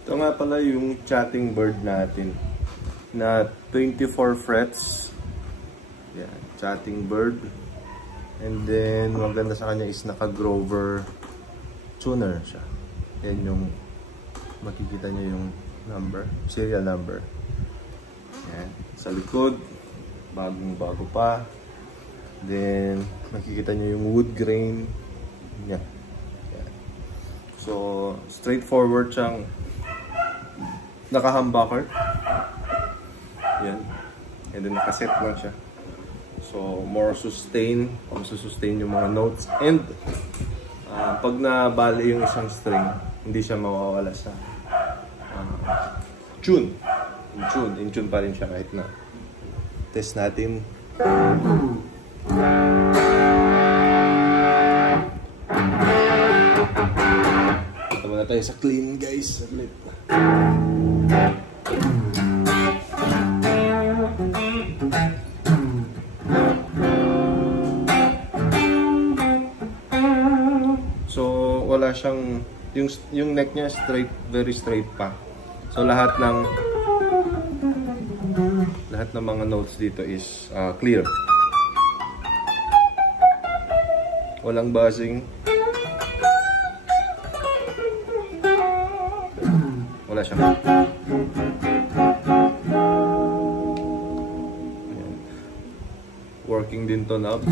Ito nga pala yung chatting bird natin na 24 frets. Yan, chatting bird. And then, maganda sa kanya is naka-Grover tuner siya. Yan yung makikita nyo yung number, serial number. Yan. Sa likod, bagong-bago pa. Then, makikita nyo yung wood grain. Yan. Yan. So, straightforward siyang naka-humbucker. Yan. And then, nakaset lang siya. So, more sustain. Sustain yung mga notes. And, pag nabali yung isang string, hindi siya mawawala sa tune. In tune pa rin siya kahit na. Test natin. Ito muna tayo sa clean, guys. Saglit. Wala siyang yung neck niya straight, very straight pa. So lahat ng mga notes dito is clear. Walang buzzing. Wala siyang. Ayan. Working din to knob.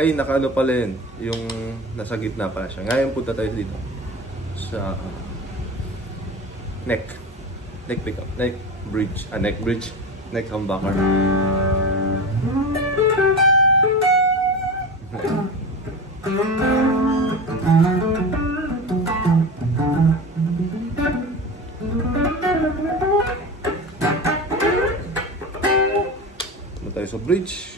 Ay, nakaano pala yun. Yung nasa gitna pala siya. Ngayon punta tayo dito. Sa neck. Neck pickup. Neck bridge. Neck bridge. Neck humbucker. Punta tayo sa bridge.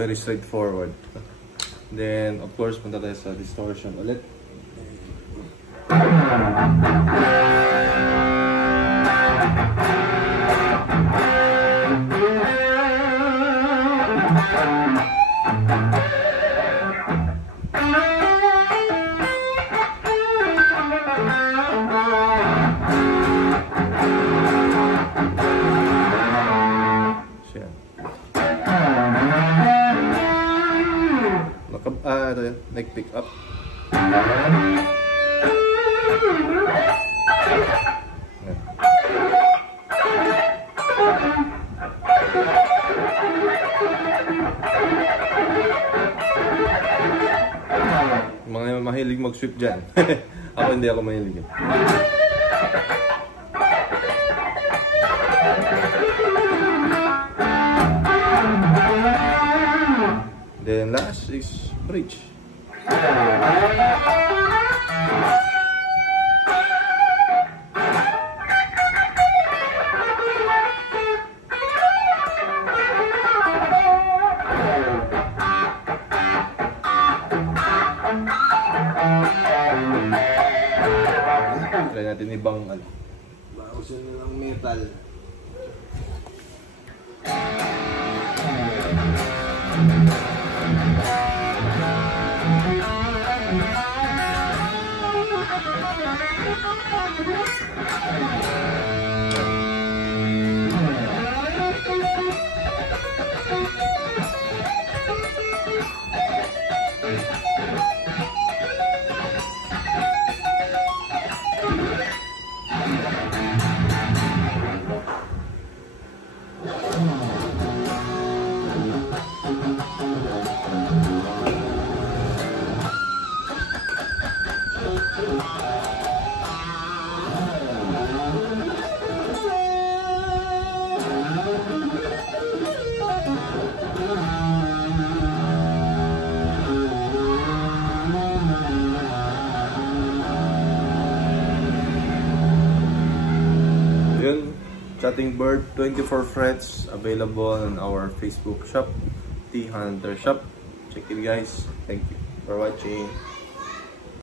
Very straightforward. Then, of course, punta tayo sa distortion ulit. Ito yan, neck pick up. Mga mahilig mag-sweep dyan. Ako hindi ako mahilig. Then last is bridge. Try natin ibang bawasan na lang metal. chatting bird, 24 frets, available on our Facebook shop, T Hunter Shop. Check it guys. Thank you for watching.